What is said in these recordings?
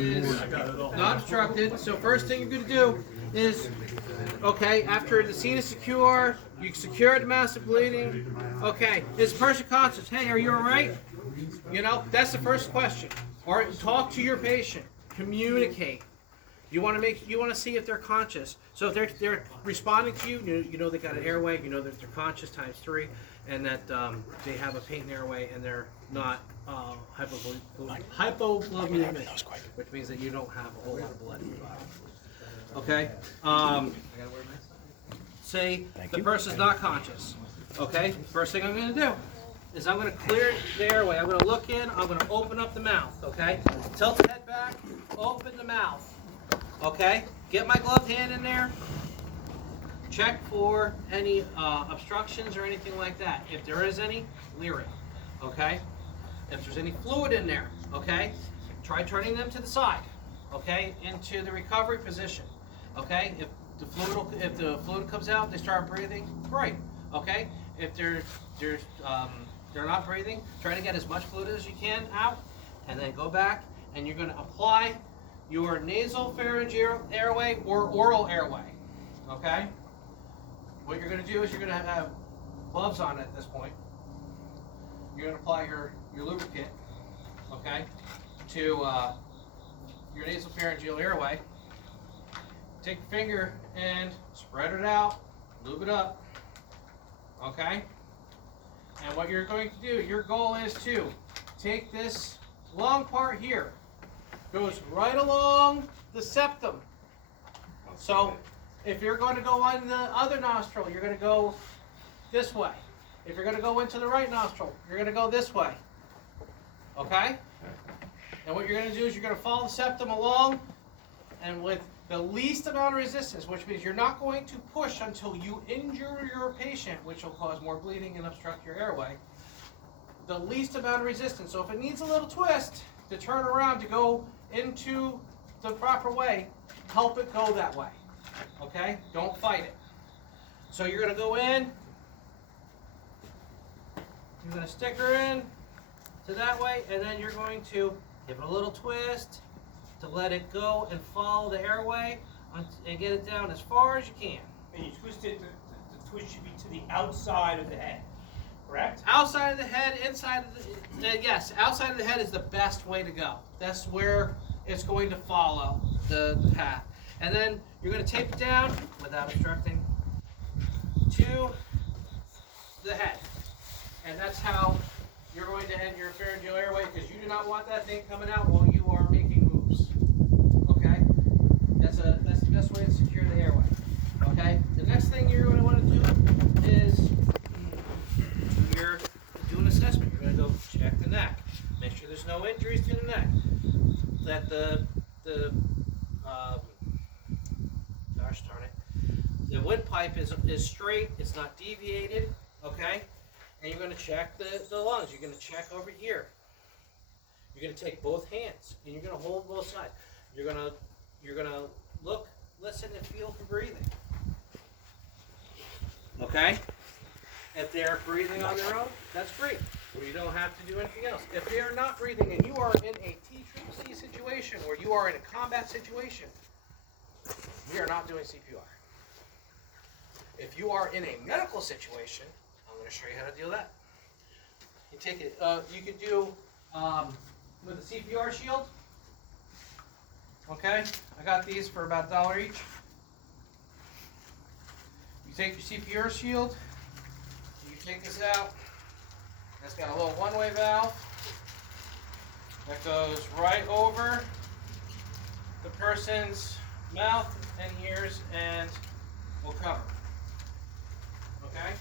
is not obstructed. So first thing you're going to do is, okay, after the scene is secure, you secure the massive bleeding. Okay, is the person conscious? Hey, are you all right? You know, that's the first question. Or talk to your patient. Communicate. You want to see if they're conscious. So if they're responding to you, you know they got an airway, you know that they're conscious times 3, and that they have a patent airway and they're not hypovolemic, which means that you don't have a whole lot of blood in your body. Okay. Say the person's not conscious. Okay. First thing I'm going to do is I'm going to clear the airway. I'm going to look in. I'm going to open up the mouth. Okay. Tilt the head back. Open the mouth. Okay, get my gloved hand in there. Check for any obstructions or anything like that. If there is any, clear it. Okay. If there's any fluid in there, okay, try turning them to the side. Okay, into the recovery position. Okay, if the fluid comes out, they start breathing. Great. Okay, if they're not breathing, try to get as much fluid as you can out, and then go back and you're going to apply your nasal pharyngeal airway or oral airway, okay? What you're going to do is you're going to have gloves on at this point. You're going to apply your lubricant, okay, to your nasal pharyngeal airway. Take your finger and spread it out, lube it up, okay? And what you're going to do, your goal is to take this long part here, goes right along the septum. So if you're going to go on the other nostril, you're going to go this way. If you're going to go into the right nostril, you're going to go this way. Okay? And what you're going to do is you're going to follow the septum along, and with the least amount of resistance, which means you're not going to push until you injure your patient, which will cause more bleeding and obstruct your airway. The least amount of resistance. So if it needs a little twist to turn around to go into the proper way, help it go that way. Okay? Don't fight it. So you're going to go in, you're going to stick her in to that way, and then you're going to give it a little twist to let it go and follow the airway and get it down as far as you can. And you twist it, the twist should be to the outside of the head, correct? Outside of the head, inside of the, yes, outside of the head is the best way to go. That's where it's going to follow the path. And then you're going to tape it down without obstructing to the head. And that's how you're going to end your pharyngeal airway, because you do not want that thing coming out while you are making moves. Okay? That's the best way to secure the airway. Okay? The next thing you're going to want to do is do an assessment. You're going to go check the neck. Make sure there's no injuries to the neck. That the windpipe is straight. It's not deviated. Okay? And you're going to check the lungs. You're going to check over here. You're going to take both hands and you're going to hold both sides. You're going to look, listen, and feel for breathing. Okay? If they're breathing on their own, that's great. You don't have to do anything else. If they are not breathing and you are in a TCCC situation where you are in a combat situation, we are not doing CPR. If you are in a medical situation, I'm going to show you how to deal with that. You take it. You could do with a CPR shield. Okay, I got these for about $1 each. You take your CPR shield. You take this out. That's got a little one-way valve that goes right over the person's mouth and ears and will cover. Okay.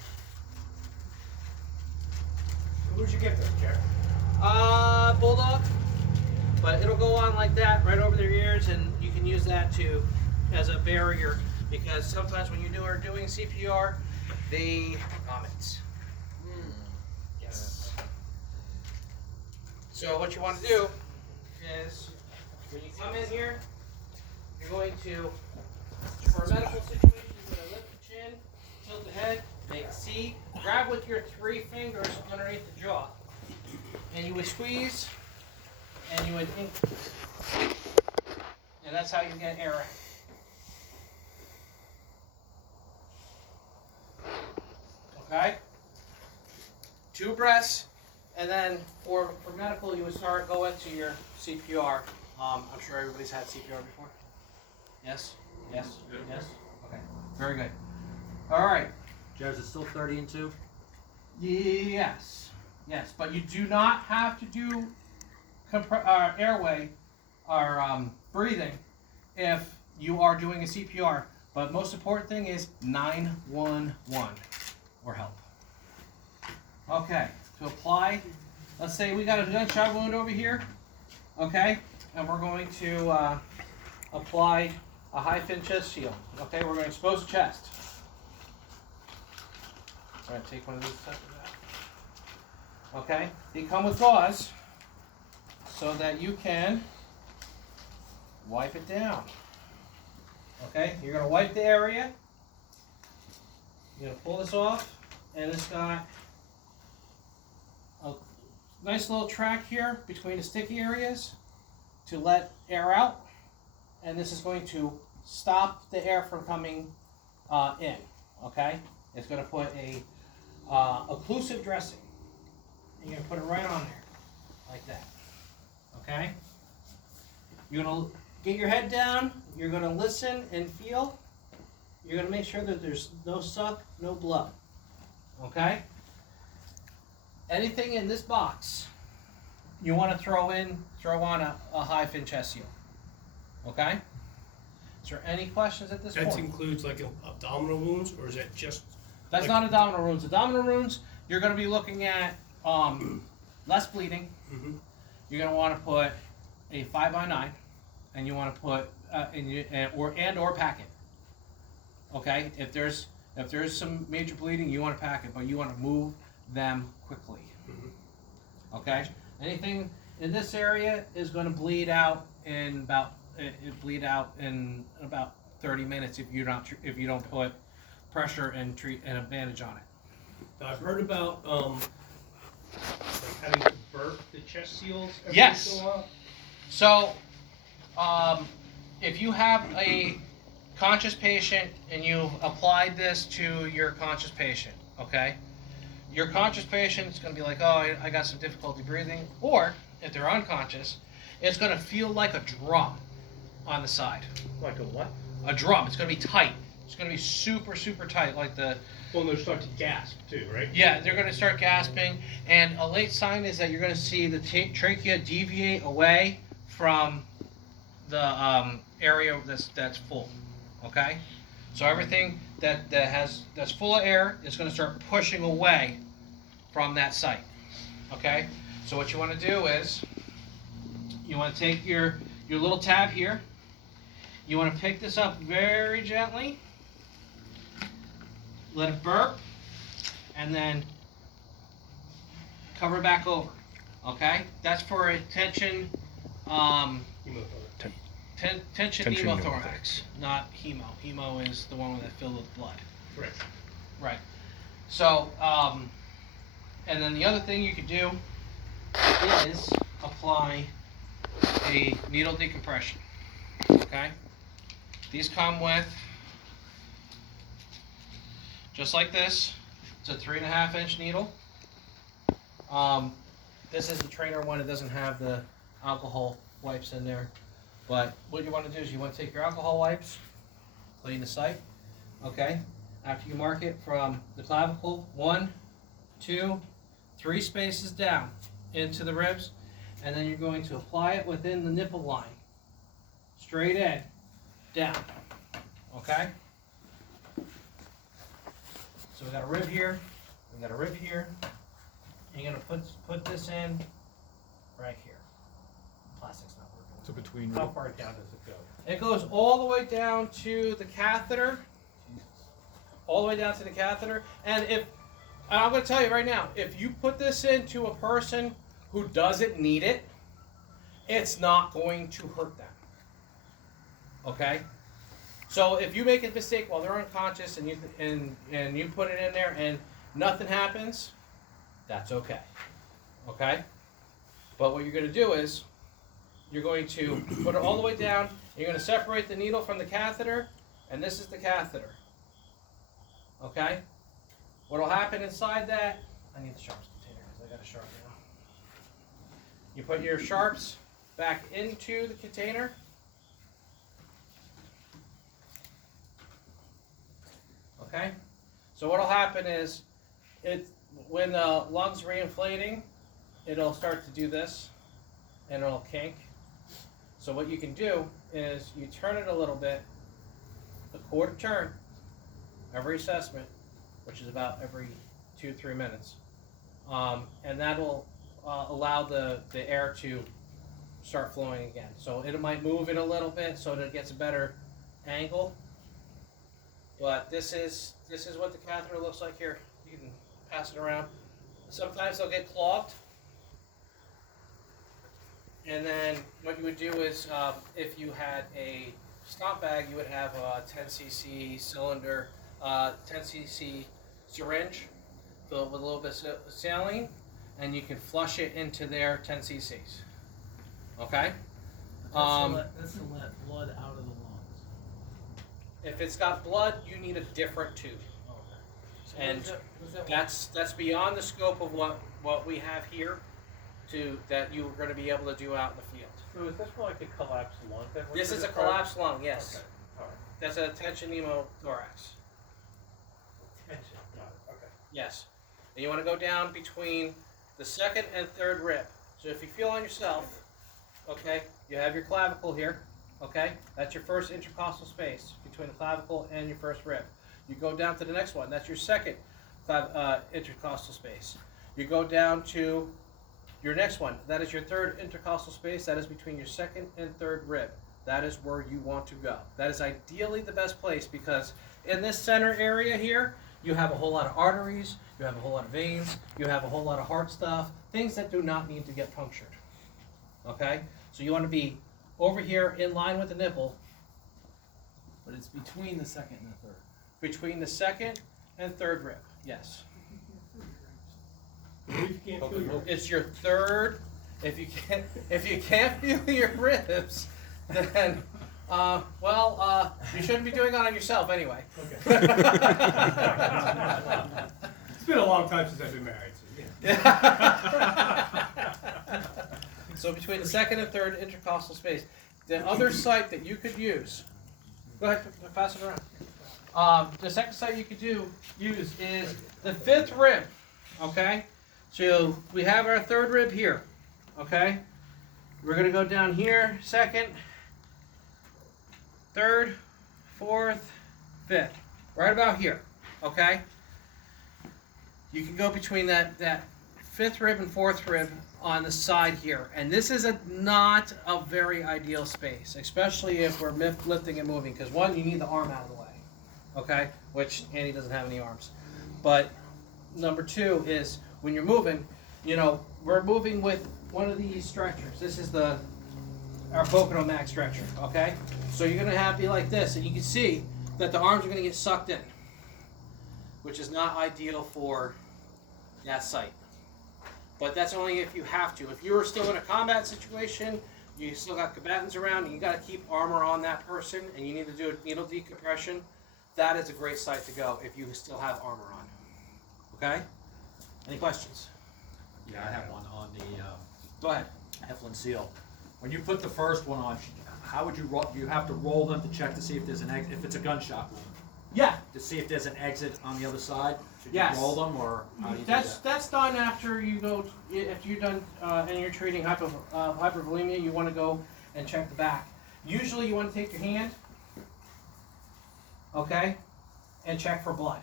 Who'd you get this, Jerry? Bulldog. But it'll go on like that, right over their ears, and you can use that as a barrier, because sometimes when you are doing CPR, they vomit. Yes. So what you want to do is, when you come in here, you're going to, for a medical situation, you're going to lift the chin, tilt the head, make a C, grab with your 3 fingers underneath the jaw, and you would squeeze, and you would and that's how you get air out. Okay? 2 breaths, and then for medical, you would go into your CPR. I'm sure everybody's had CPR before. Yes? Yes? Yes? Okay. Very good. All right. Jared, is it still 30 and 2? Yes. Yes, but you do not have to do airway or breathing if you are doing a CPR. But most important thing is 911 or help. Okay, to apply, let's say we got a gunshot wound over here, okay, and we're going to apply a high fin chest shield. Okay, we're going to expose the chest. All right, take one of these. Okay, they come with gauze so that you can wipe it down. Okay, you're going to wipe the area. You're going to pull this off, and it's got a nice little track here between the sticky areas to let air out, and this is going to stop the air from coming in. Okay, it's going to put a occlusive dressing. You're going to put it right on there, like that. Okay? You're going to get your head down. You're going to listen and feel. You're going to make sure that there's no suck, no blood. Okay? Anything in this box, you want to throw on a high fin chest seal. Okay? Is there any questions at this point? That includes like abdominal wounds, or is that just? That's like, not abdominal wounds. Abdominal wounds, you're going to be looking at less bleeding. Mm-hmm. You're going to want to put a 5x9, and you want to put or pack it. Okay, if there's some major bleeding, you want to pack it, but you want to move them quickly. Mm-hmm. Okay, anything in this area is going to bleed out in about 30 minutes if you don't put pressure and a bandage on it. I've heard about like having to burp the chest seals every Yes. so while. So, if you have a conscious patient and you applied this to your conscious patient, okay, your conscious patient is going to be like, oh, I got some difficulty breathing. Or, if they're unconscious, it's going to feel like a drum on the side. Like a what? A drum. It's going to be tight. It's going to be super, super tight, like the... Well, they'll start to gasp too, right? Yeah, they're going to start gasping, and a late sign is that you're going to see the trachea deviate away from the area that's full. Okay, so everything that's full of air is going to start pushing away from that site. Okay, so what you want to do is you want to take your little tab here. You want to pick this up very gently. Let it burp, and then cover it back over. Okay, that's for a tension tension pneumothorax, not hemo. Hemo is the one that's filled with blood. Correct. Right. So, and then the other thing you could do is apply a needle decompression. Okay, these come with. Just like this, it's a 3.5-inch needle. This is the trainer one. It doesn't have the alcohol wipes in there. But what you want to do is you want to take your alcohol wipes, clean the site. Okay. After you mark it from the clavicle, 1, 2, 3 spaces down into the ribs, and then you're going to apply it within the nipple line, straight in, down. Okay. So we got a rib here, we got a rib here, and you're gonna put this in right here. Plastic's not working. So between How far down does it go? It goes all the way down to the catheter, all the way down to the catheter. And I'm gonna tell you right now, if you put this into a person who doesn't need it, it's not going to hurt them. Okay? So if you make a mistake while they're unconscious and you put it in there and nothing happens, that's okay. Okay? But what you're going to do is you're going to put it all the way down You're going to separate the needle from the catheter, and this is the catheter. Okay? What will happen inside that? I need the sharps container because I got a sharp now. You put your sharps back into the container. Okay? So what will happen is, when the lungs reinflating, it'll start to do this, and it'll kink. So what you can do is you turn it a little bit, a quarter turn, every assessment, which is about every 2-3 minutes, and that'll allow the air to start flowing again. So it might move it a little bit so that it gets a better angle. But this is what the catheter looks like here. You can pass it around. Sometimes they'll get clogged. And then what you would do is, if you had a stop bag, you would have a 10cc cylinder, 10cc syringe filled with a little bit of saline, and you can flush it into their 10 cc's. Okay? That's to let blood out of the lungs. If it's got blood, you need a different tube. Okay. So And that's beyond the scope of what we have here, that you're going to be able to do out in the field. So is this more like a collapsed lung? This is a collapsed lung, yes. Okay, all right. That's a tension pneumothorax. Tension, got it, okay. Yes. And you want to go down between the second and third rib. So if you feel on yourself, okay, you have your clavicle here, okay? That's your first intercostal space between the clavicle and your first rib. You go down to the next one. That's your second intercostal space. You go down to your next one. That is your third intercostal space. That is between your second and third rib. That is where you want to go. That is ideally the best place, because in this center area here, you have a whole lot of arteries, you have a whole lot of veins, you have a whole lot of heart stuff, things that do not need to get punctured. Okay? So you want to be over here in line with the nipple. But it's between the second and the third. Between the second and third rib. Yes. It's your third. If you can't feel your ribs, then you shouldn't be doing it on yourself anyway. Okay. It's been a long time since I've been married. So yeah. So between the second and third intercostal space. The other site that you could use, go ahead, pass it around. The second site you could use is the fifth rib, okay? So we have our third rib here, okay? We're gonna go down here, second, third, fourth, fifth, right about here, okay? You can go between that fifth rib and fourth rib on the side here, and this is not a very ideal space, especially if we're lifting and moving, because one, you need the arm out of the way, okay, which Andy doesn't have any arms. But number two is, when you're moving, we're moving with one of these stretchers. This is our Pocono Max stretcher, okay? So you're gonna be like this, and you can see that the arms are gonna get sucked in, which is not ideal for that site. But that's only if you have to. If you're still in a combat situation, you still got combatants around, and you got to keep armor on that person, and you need to do a needle decompression, that is a great site to go if you still have armor on. Okay? Any questions? Yeah, I have one on the Go ahead. Heflin seal. When you put the first one on, how would you roll? Do you have to roll them to check to see if there's an exit? If it's a gunshot wound, Yeah. to see if there's an exit on the other side. Should Yes. you roll them, or how do you do That's that? done after you go. If you're done and you're treating hypervolemia, you want to go and check the back. Usually, you want to take your hand, okay, and check for blood.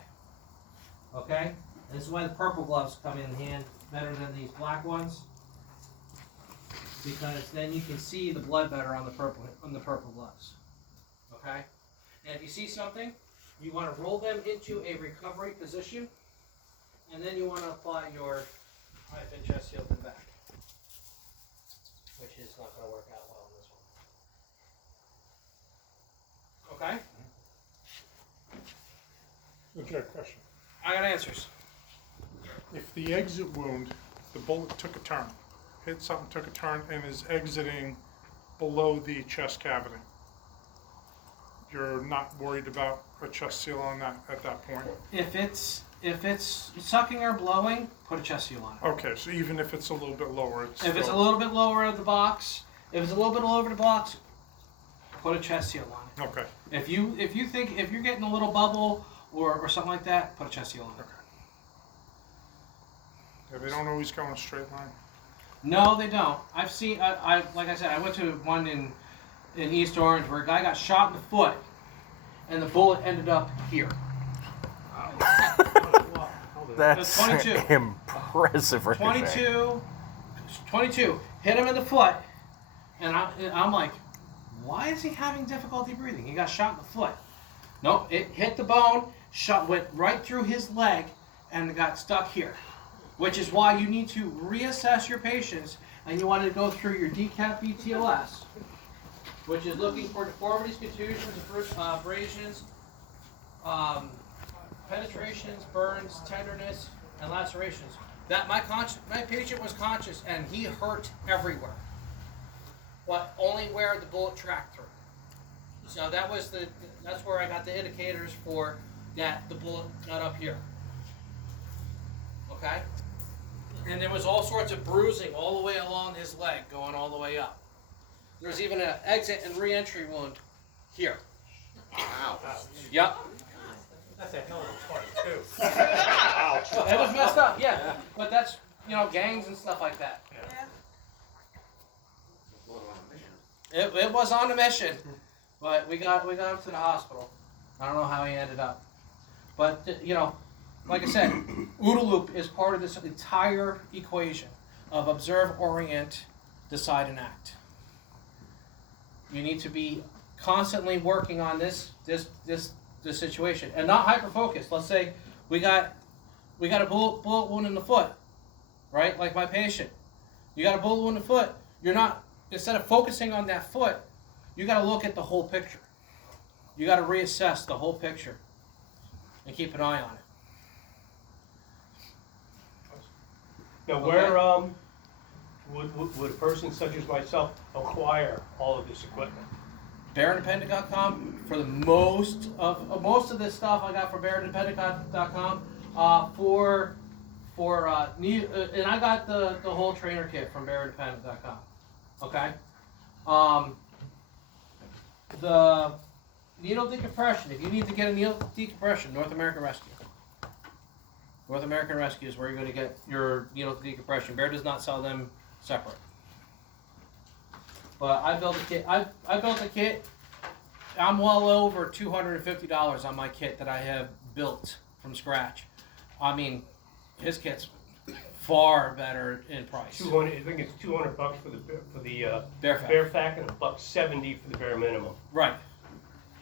Okay, and this is why the purple gloves come in hand better than these black ones, because then you can see the blood better on the purple gloves. Okay, and if you see something, you want to roll them into a recovery position, and then you want to apply your hyphen chest seal to the back, which is not going to work out well in this one. Okay? Okay, question. I got answers. If the exit wound, the bullet took a turn, hit something, took a turn, and is exiting below the chest cavity, you're not worried about a chest seal on that at that point? If it's sucking or blowing, put a chest seal on it. Okay, so even if it's a little bit lower, it's If it's a still- little bit lower of the box, put a chest seal on it. Okay, If you're getting a little bubble or something like that, put a chest seal on it. okay. Yeah, they don't always go in a straight line. No, they don't. I've seen. Like I said, I went to one in East Orange where a guy got shot in the foot, and the bullet ended up here. That's 22. impressive ricochet. 22 hit him in the foot, and I'm like, why is he having difficulty breathing? He got shot in the foot. Nope, it hit the bone, went right through his leg, and got stuck here. Which is why you need to reassess your patients, and you want to go through your DCAT BTLS, which is looking for deformities, contusions, abrasions, penetrations, burns, tenderness, and lacerations. That my patient was conscious, and he hurt everywhere, but only where the bullet tracked through. So that's where I got the indicators for that the bullet got up here. Okay? And there was all sorts of bruising all the way along his leg, going all the way up. There's even an exit and re-entry wound here. Wow. Yep. That's a hell of a 22. It was messed up, yeah. But that's, gangs and stuff like that. It was on a mission, but we got him to the hospital. I don't know how he ended up. But, like I said, OODA loop is part of this entire equation of observe, orient, decide, and act. You need to be constantly working on this situation and not hyper focused. Let's say we got a bullet wound in the foot, right? Like my patient, you got a bullet wound in the foot. You're not, instead of focusing on that foot, you got to look at the whole picture. You got to reassess the whole picture and keep an eye on it. Now, where would a person such as myself acquire all of this equipment? BearIndependent.com for the most of this stuff I got from BearIndependent.com and I got the whole trainer kit from BearIndependent.com. Okay, the needle decompression. If you need to get a needle decompression, North American Rescue. North American Rescue is where you're going to get your needle decompression. Bear does not sell them separate. But I built a kit. I built a kit. I'm well over $250 on my kit that I have built from scratch. I mean, his kit's far better in price. 200. I think it's $200 for the Bear Fact. Bear Fact and $170 for the bare minimum. Right.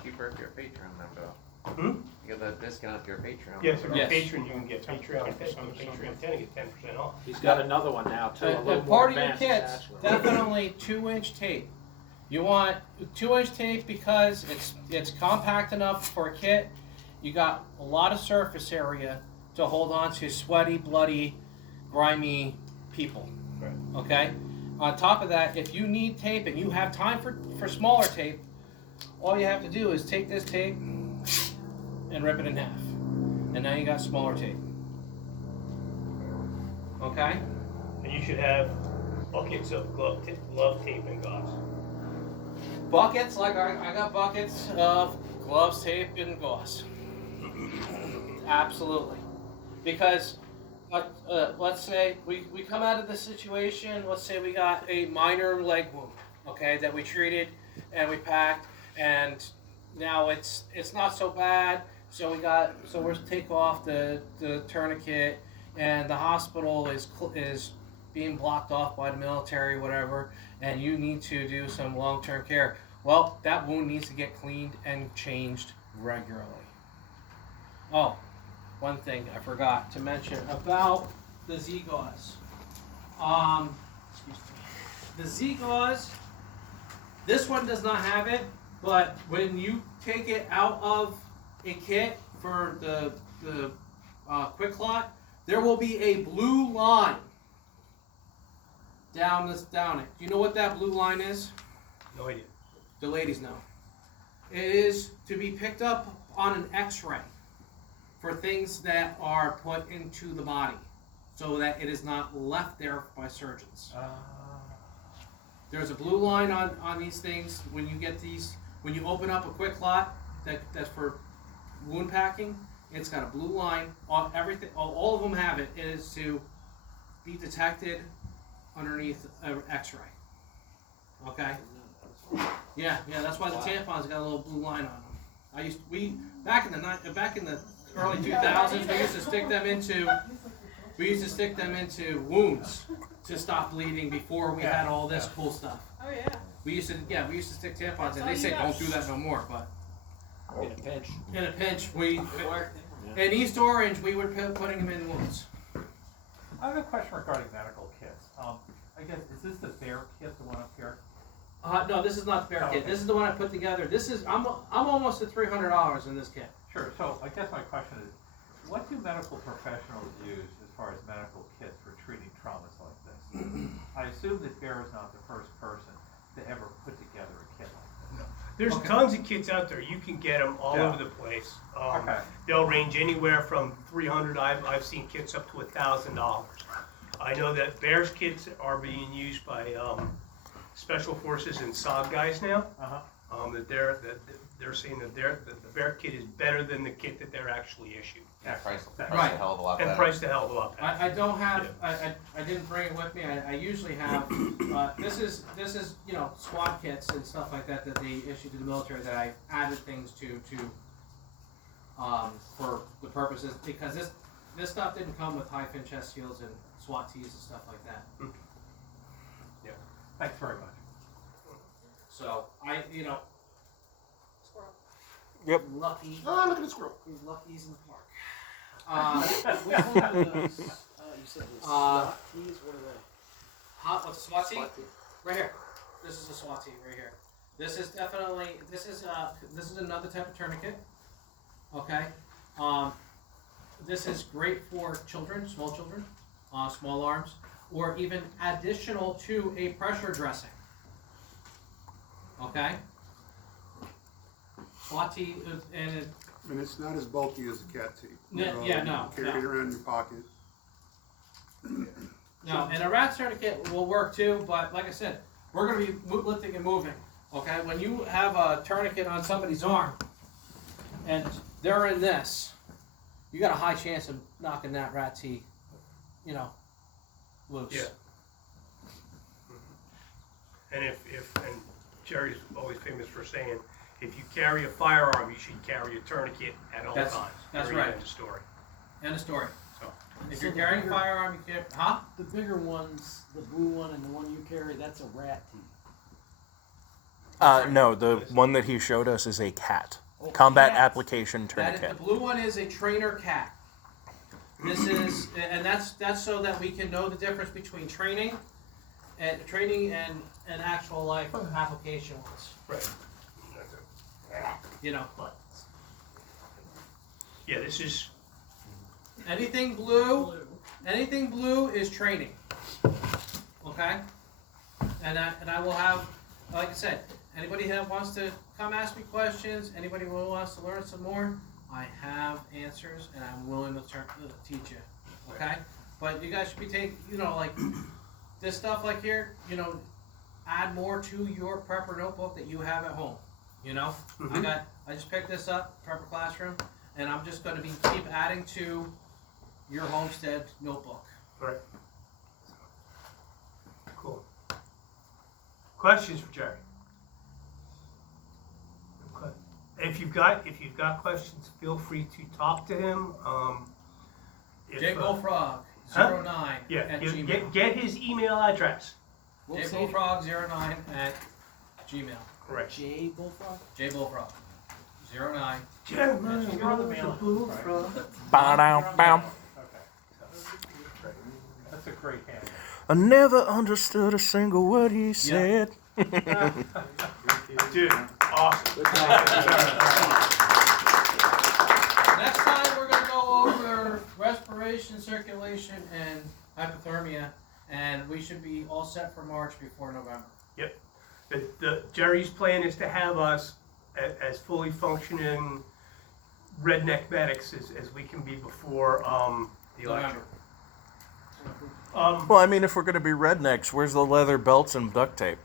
Cheaper if you're a Patreon member. Hmm? You get that discount if you're a Patreon Yes, if member. you're a Yes. patron, you can get Patreon 10, Patreon 10 and get 10% off. He's got another one now too, a little And more part of your advanced. kit's attachment. definitely 2-inch tape. You want 2-inch tape because it's compact enough for a kit. You got a lot of surface area to hold on to sweaty, bloody, grimy people. Right. Okay? On top of that, if you need tape and you have time for smaller tape, all you have to do is take this tape and rip it in half. And now you got smaller tape. Okay? And you should have buckets of glove tape and gauze. Buckets, like I got buckets of gloves, tape, and gauze. Absolutely. Because let's say we come out of this situation, let's say we got a minor leg wound, okay, that we treated and we packed, and now it's not so bad, so we're take off the tourniquet, and the hospital is being blocked off by the military, whatever, and you need to do some long-term care. Well, that wound needs to get cleaned and changed regularly. Oh, one thing I forgot to mention about the Z-Gauze. The Z-Gauze, this one does not have it, but when you take it out of a kit for the quick clot, there will be a blue line down it. Do you know what that blue line is? No idea. The ladies know. It is to be picked up on an X-ray for things that are put into the body, so that it is not left there by surgeons. There's a blue line on these things when you get these. When you open up a quick clot that's for wound packing, it's got a blue line. Everything, all of them have it. It is to be detected underneath an X-ray. Okay. Yeah, that's why the tampons got a little blue line on them. Back in the early 2000s, we used to stick them into wounds to stop bleeding before we had all this cool stuff. Oh yeah. We used to stick tampons in. They say don't do that no more, but In a pinch. in a pinch, in East Orange, we were putting them in wounds. I have a question regarding medical kits. I guess, is this the bear kit, the one up here? No, this is not the bear Oh, kit. okay. This is the one I put together. I'm almost at $300 in this kit. Sure, so I guess my question is, what do medical professionals use as far as medical kits for treating traumas like this? I assume that Bear is not the first person to ever put together a kit like this. There's Okay. tons of kits out there. You can get them all Yeah. over the place. Okay. They'll range anywhere from $300. I've seen kits up to $1,000. I know that Bear's kits are being used by Special Forces and SOG guys now. That they're saying that the Bear kit is better than the kit that they're actually issued. Yeah, price Right. a hell of a lot And better. priced a hell of a lot better. I don't have. I didn't bring it with me. I usually have. This is squad kits and stuff like that they issue to the military that I added things to for the purposes, because this stuff didn't come with high fin chest shields and SWAT tees and stuff like that. Yeah. Thanks very much. So Squirrel. Yep. lucky. Oh, look at the squirrel. Lucky's in the park. Which one are those? You said the SWAT tees? What are What's a SWAT tee? SWAT tee. Right here. This is a SWAT tee right here. This is definitely this is another type of tourniquet. Okay. This is great for children, small arms, or even additional to a pressure dressing. Okay. SWAT tee And it's not as bulky as a cat tee. Yeah, no, You carry it no. around in your pocket. No, and a rat tourniquet will work too, but like I said, we're going to be lifting and moving. Okay, when you have a tourniquet on somebody's arm and they're in this, you got a high chance of knocking that rat tee, loose. Yeah. And and Jerry's always famous for saying, if you carry a firearm, you should carry a tourniquet at all That's- times. that's Period, right. End of story. End of story. So, If you're carrying a firearm, you can't. Huh? The bigger ones, the blue one and the one you carry, that's a rat tee. No, the one that he showed us is a cat. Oh, Combat cat. application That is, tourniquet. the blue one is a trainer cat. This is, and that's so that we can know the difference between training and actual life application ones. right. But Yeah, this is, anything blue is training. Okay? And I will have, like I said, anybody that wants to come ask me questions, anybody who wants to learn some more, I have answers and I'm willing to teach you. Okay? But you guys should be taking, like this stuff like here, add more to your prepper notebook that you have at home. I just picked this up, prepper classroom, and I'm just going to keep adding to your homestead notebook. right. Cool. Questions for Jerry? Okay. If you've got questions, feel free to talk to him. JBullfrog09 Yeah, at Gmail. get his email address. JBullfrog09 at Gmail. Correct. J Bullfrog? JBullfrog09. Ba-dum-bum. Okay. That's a great handle. I never understood a single word he said. Dude, awesome. Next time we're going to go over respiration, circulation, and hypothermia, and we should be all set for March before November. Yep. Jerry's plan is to have us as fully functioning redneck medics as we can be before the election. Well, I mean, if we're going to be rednecks, where's the leather belts and duct tape?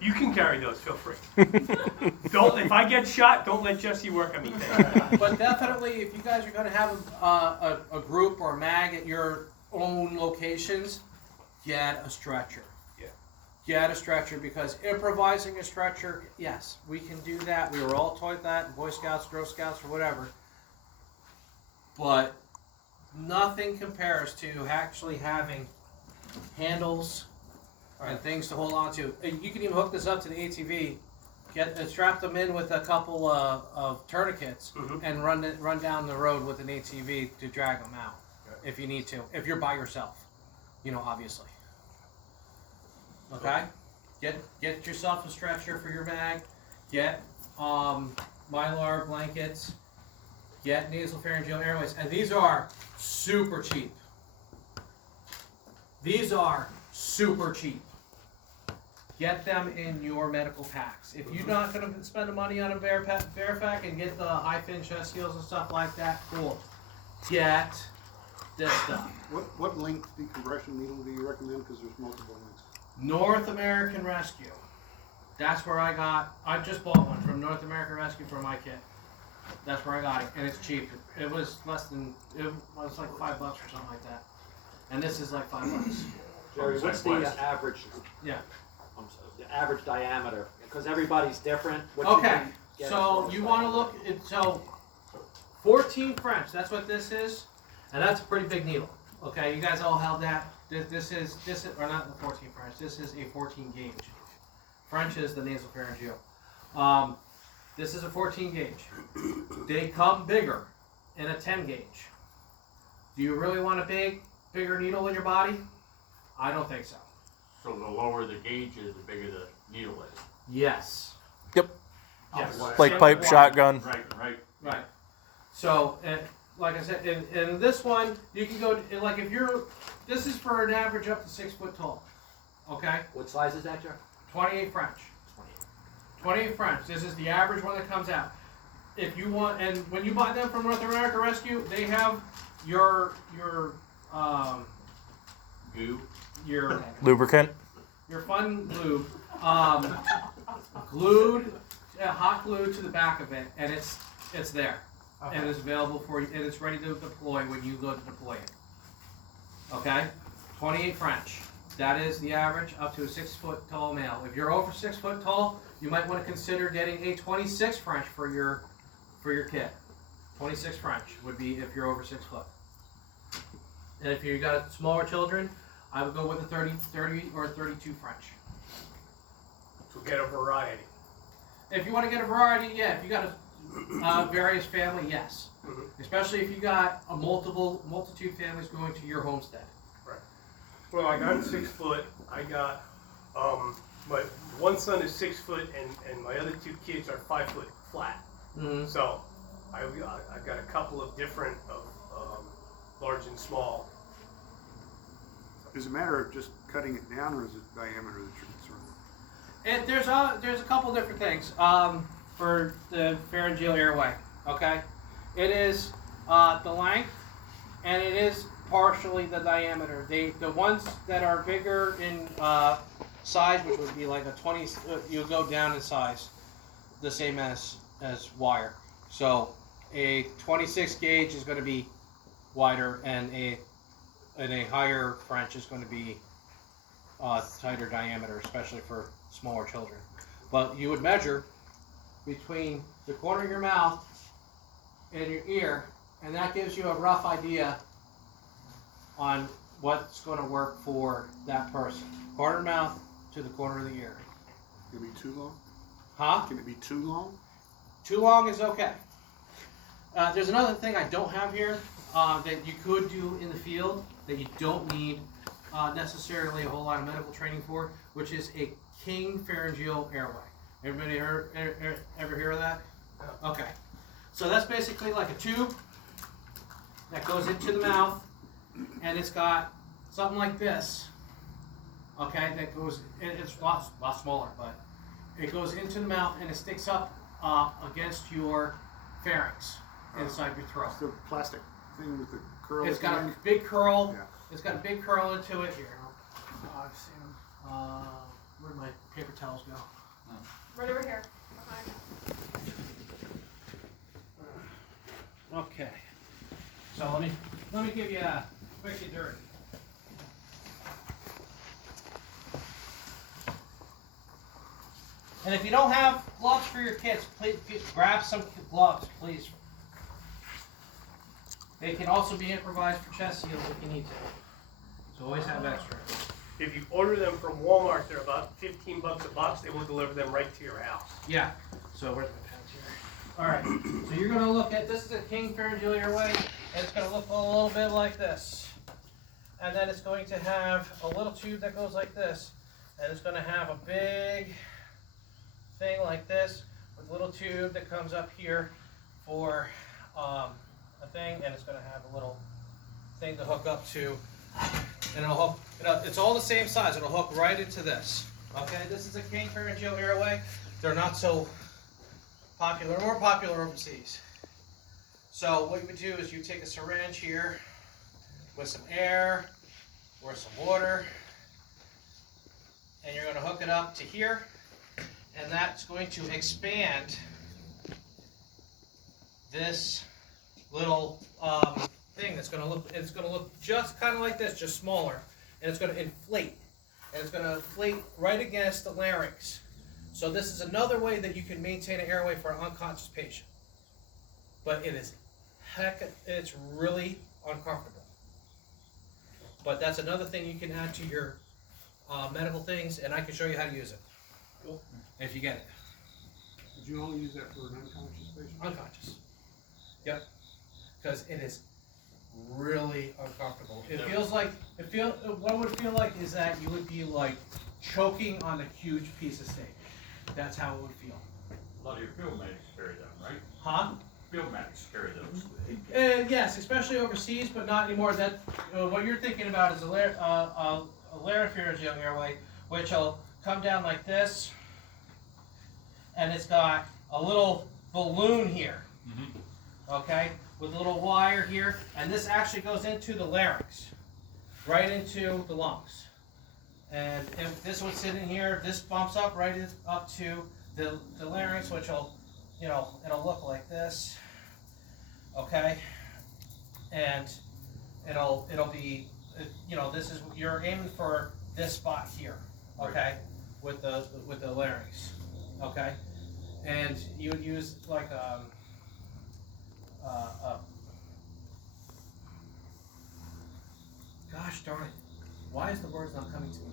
You can carry those, feel free. If I get shot, don't let Jesse work on me. But definitely, if you guys are going to have a group or a mag at your own locations, get a stretcher. Yeah. Get a stretcher, because improvising a stretcher, yes, we can do that. We were all taught that in Boy Scouts, Girl Scouts, or whatever. But nothing compares to actually having handles and things to hold on to. And you can even hook this up to the ATV, strap them in with a couple of tourniquets, and run down the road with an ATV to drag them out if you need to. If you're by yourself, obviously. Okay, get yourself a stretcher for your mag. Get Mylar blankets. Get nasopharyngeal airways, and these are super cheap. These are super cheap. Get them in your medical packs. If you're not going to spend the money on a bear pack and get the high fin chest seals and stuff like that, cool. Get this stuff. What length decompression needle do you recommend? Because there's multiple lengths. North American Rescue. That's where I just bought one from North American Rescue for my kit. That's where I got it, and it's cheap. It was like $5 or something like that. And this is like $5. Jerry, what's the average? Yeah. The average diameter, because everybody's different. Okay, so you want to look at 14 French. That's what this is, and that's a pretty big needle. Okay, you guys all held that. This is or not the 14 French. This is a 14 gauge. French is the nasopharyngeal. This is a 14 gauge. They come bigger in a 10 gauge. Do you really want a bigger needle in your body? I don't think so. So the lower the gauge is, the bigger the needle is. Yes. Yep. Yes. Like pipe shotgun. Right. So, like I said, in this one, you can go, this is for an average up to 6 foot tall. Okay? What size is that, Jerry? 28 French. 28 French. This is the average one that comes out. If you want, and when you buy them from North America Rescue, they have your Goo. your Lubricant. your fun lube, hot glued to the back of it, and it's there, and it's available for you, and it's ready to deploy when you go to deploy it. Okay, 28 French. That is the average up to a 6 foot tall male. If you're over 6 foot tall, you might want to consider getting a 26 French for your kit. 26 French would be if you're over 6 foot. And if you got smaller children, I would go with a 30 or 32 French. To get a variety. If you want to get a variety, yeah. If you got a various family, yes. Especially if you got a multitude families going to your homestead. Right. Well, I got 6 foot. I got my one son is 6 foot, and my other 2 kids are 5 foot flat. So I got a couple of different large and small. Is it a matter of just cutting it down, or is it diameter that you're concerned with? And there's a couple different things for the pharyngeal airway. Okay, it is the length, and it is partially the diameter. The ones that are bigger in size, which would be like a 20, you go down in size, the same as wire. So a 26 gauge is going to be wider, and a higher French is going to be tighter diameter, especially for smaller children. But you would measure between the corner of your mouth and your ear, and that gives you a rough idea on what's going to work for that person. Corner mouth to the corner of the ear. Can it be too long? Huh? Can it be too long? Too long is okay. There's another thing I don't have here that you could do in the field that you don't need necessarily a whole lot of medical training for, which is a king pharyngeal airway. Everybody ever hear of that? Okay. So that's basically like a tube that goes into the mouth, and it's got something like this. Okay, that goes. It's a lot smaller, but it goes into the mouth and it sticks up against your pharynx inside your throat. It's the plastic thing with the curl. It's at the got a end. big curl. Yeah. It's got a big curl into it here. I've seen them. Where'd my paper towels go? Right over here. Okay. So let me give you a quick and dirty. And if you don't have gloves for your kids, please grab some gloves, please. They can also be improvised for chest seals if you need to. So always have extra. If you order them from Walmart, they're about $15 a box. They will deliver them right to your house. Yeah. So where's my pens here? All right. So you're going to look at, this is a king pharyngeal airway, and it's going to look a little bit like this. And then it's going to have a little tube that goes like this, and it's going to have a big thing like this with a little tube that comes up here for a thing, and it's going to have a little thing to hook up to, and it'll hook. It's all the same size. It'll hook right into this. Okay, this is a king pharyngeal airway. They're not so popular. They're more popular overseas. So what you would do is you take a syringe here with some air or some water, and you're going to hook it up to here, and that's going to expand this little thing that's going to look. It's going to look just kind of like this, just smaller, and it's going to inflate, and it's going to inflate right against the larynx. So this is another way that you can maintain an airway for an unconscious patient, but it is it's really uncomfortable. But that's another thing you can add to your medical things, and I can show you how to use it. Cool. If you get it. Would you only use that for an unconscious patient? Unconscious. Yep. Because it is really uncomfortable. It feels like, what it would feel like is that you would be like choking on a huge piece of steak. That's how it would feel. A lot of your field medics carry them, right? Huh? Field medics carry those. Yes, especially overseas, but not anymore. That what you're thinking about is a laryngeal airway, which will come down like this, and it's got a little balloon here, okay, with a little wire here, and this actually goes into the larynx, right into the lungs. And if this would sit in here, this bumps up right up to the larynx, which will, it'll look like this. Okay, and it'll be, this is, you're aiming for this spot here, okay, with the larynx, okay, and you would use like gosh darn it, why is the words not coming to me?